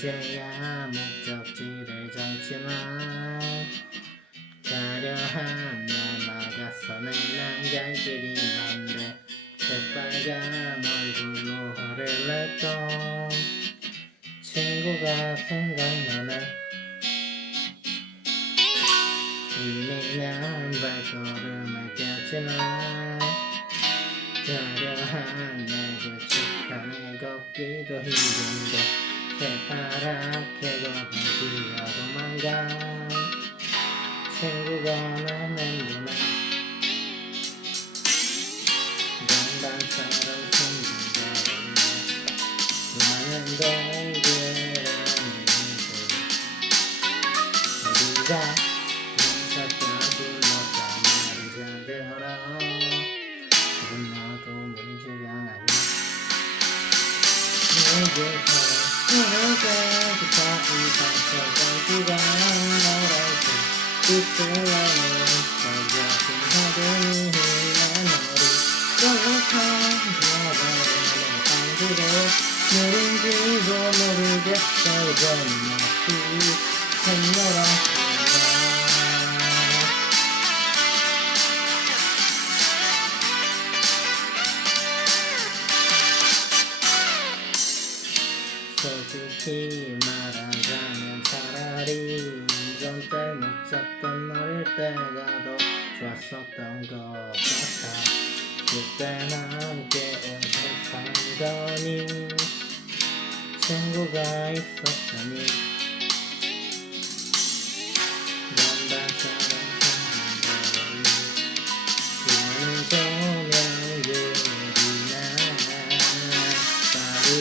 이제야 목적지를 정치만 가려한 날 막아서는 난 갈 길이 먼데 새빨간 얼굴로 화를 냈던 친구가 생각나네. 이미 난 발걸음을 떼었지만 가려한 내 규칙함에 걷기도 힘든데 새파랗게 걸어 도망간 친구가 난 맴도네. 장단처럼 생긴 거리네. 수많은 동그라미 어디가 멈췄다 불렀다 말이 잘 되어라. 그건 너도 문제가 아니야. 내게서 그렇게 사이상처럼 기가 너랄 그때와는 서글픈 하더니 난 너를 꼴록한 여자의 방구로 누군지도 모르겠어. 전마치 생각하구나. 솔직히 말하자면 차라리 운전대 못 잡던 어릴 때가 더 좋았었던 것 같아. 그때는 함께 온 세상이더니 친구가 있었으니 연단처럼 생긴 거리 수많은 조명들이 나 빠르게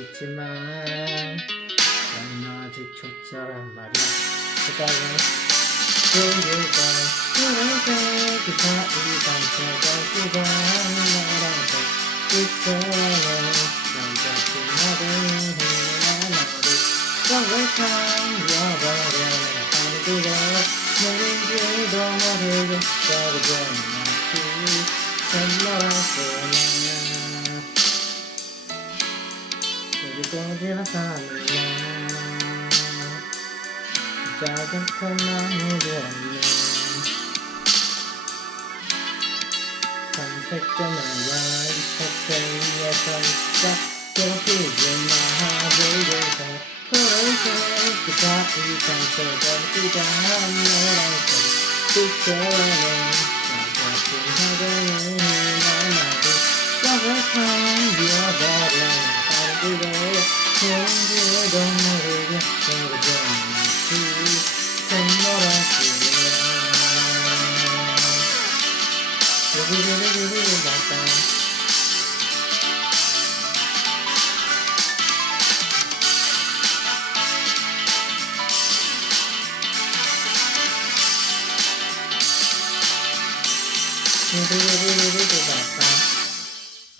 있지만 난 아직 초짜란 말이야. 그다음에 친구가 그렇게 그 사이 단체가 그간 너라고 그때는 남자친 하더니 난 너를 꼴록한 여버려내 방구로 누군지도 모르겠어. 그저 마치 샘물었으나 여기도 지나가는 작은 큰 나무도 없네. 산책점에와 이택배 위에서 싹 피진 나하들고서 푸른색 그 사이 산책을 기다한 노란색 빛에는 같은 하더니 날 나도 썩어서 비워버려. 그거 뭔지도 모르겠어. 그저 마치 생노랗구나. 루루루루루루 맞다. 루루루루루루 맞다.